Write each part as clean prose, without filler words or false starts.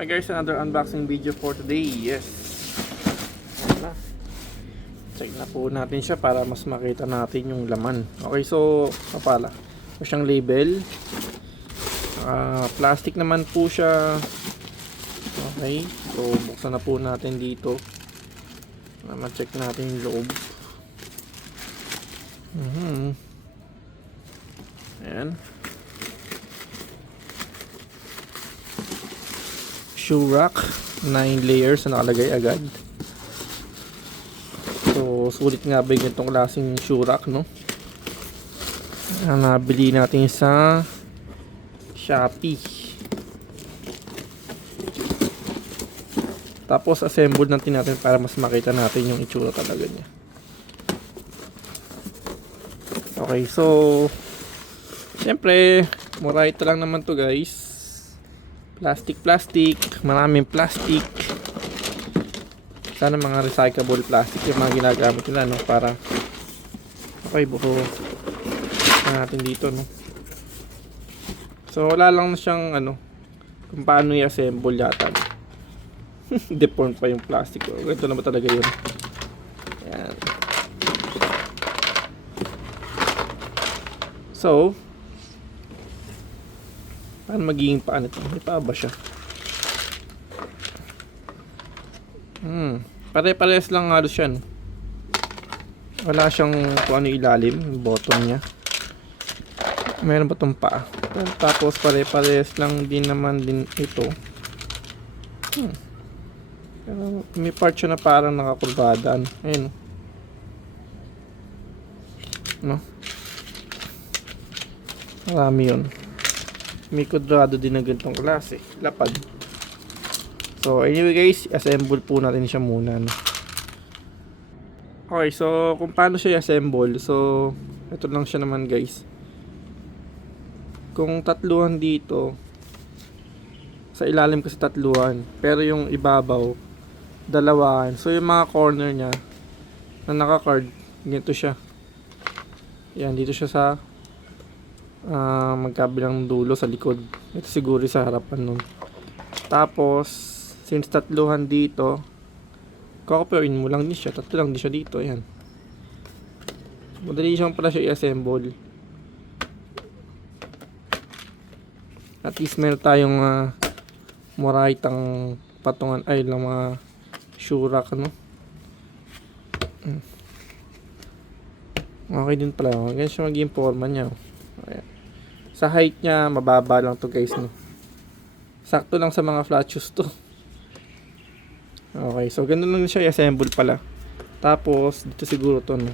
Hi guys, another unboxing video for today. Yes. Ayan na. Check na po natin siya para mas makita natin yung laman. Okay, so kapala. O siyang label. Plastic naman po siya. Okay. So buksan na po natin dito. Ma-check natin yung loob. Ayan. Shoe rack, 9 layers na nakalagay agad. So sulit nga ba yung itong klaseng shoe rack, no? Nabili natin sa Shopee. Tapos assemble natin para mas makita natin yung itsura talaga niya. Okay, so siyempre mura ito lang naman to guys. Plastic, maraming plastic. Sana mga recyclable plastic yung mga ginagamit nila, no? Para okay, buko natin dito, no? So wala lang na siyang kung paano i-assemble yata. Deformed pa yung plastic. Ito naman talaga yun. Ayan. So paano magiging paano ito? May pa ba siya? Pare-pares lang halos siya, no? Wala siyang kung ano ilalim, yung bottom niya. Meron ba itong paa? Tapos pare-pares lang din naman din ito. Pero may part siya na parang nakakurbada. Ayun, no? Marami yun. May kudrado din na ganitong klase, lapad. So anyway guys, assemble po natin siya muna, no? Okay, so kung paano siya i-assemble, so ito lang siya naman guys. Kung tatluhan dito, sa ilalim kasi tatluhan, pero yung ibabaw dalawahan. So yung mga corner niya na naka-card, ganito siya. Yan, dito siya sa magkabilang dulo sa likod. Ito siguro sa harapan nun. Tapos since tatluhan dito, kakapawin mo lang din siya. Tatlo lang din siya dito. Ayan, madali siyang pala siya i-assemble. At least meron tayong muraitang patungan ay lang mga shoe rack, no? Okay din pala. Ganyan siya maging forma niya. Ayan. Sa height niya, mababa lang to guys, no? Sakto lang sa mga flat shoes to. Okay, so ganun lang siya i-assemble pala. Tapos dito siguro to, no?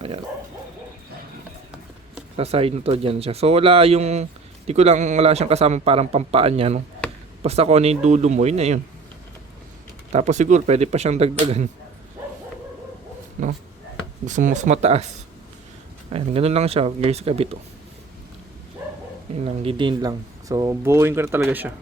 Ayan. Sa side na to, dyan siya. So wala siyang kasamang parang pampaan niya, no? Basta kung ano yung dulo mo, yun na yun. Tapos siguro pwede pa siyang dagdagan, no? Gusto mo mas mataas. Ayan, ganun lang siya guys, kabito. Yun lang, didin lang. So buuin ko na talaga siya.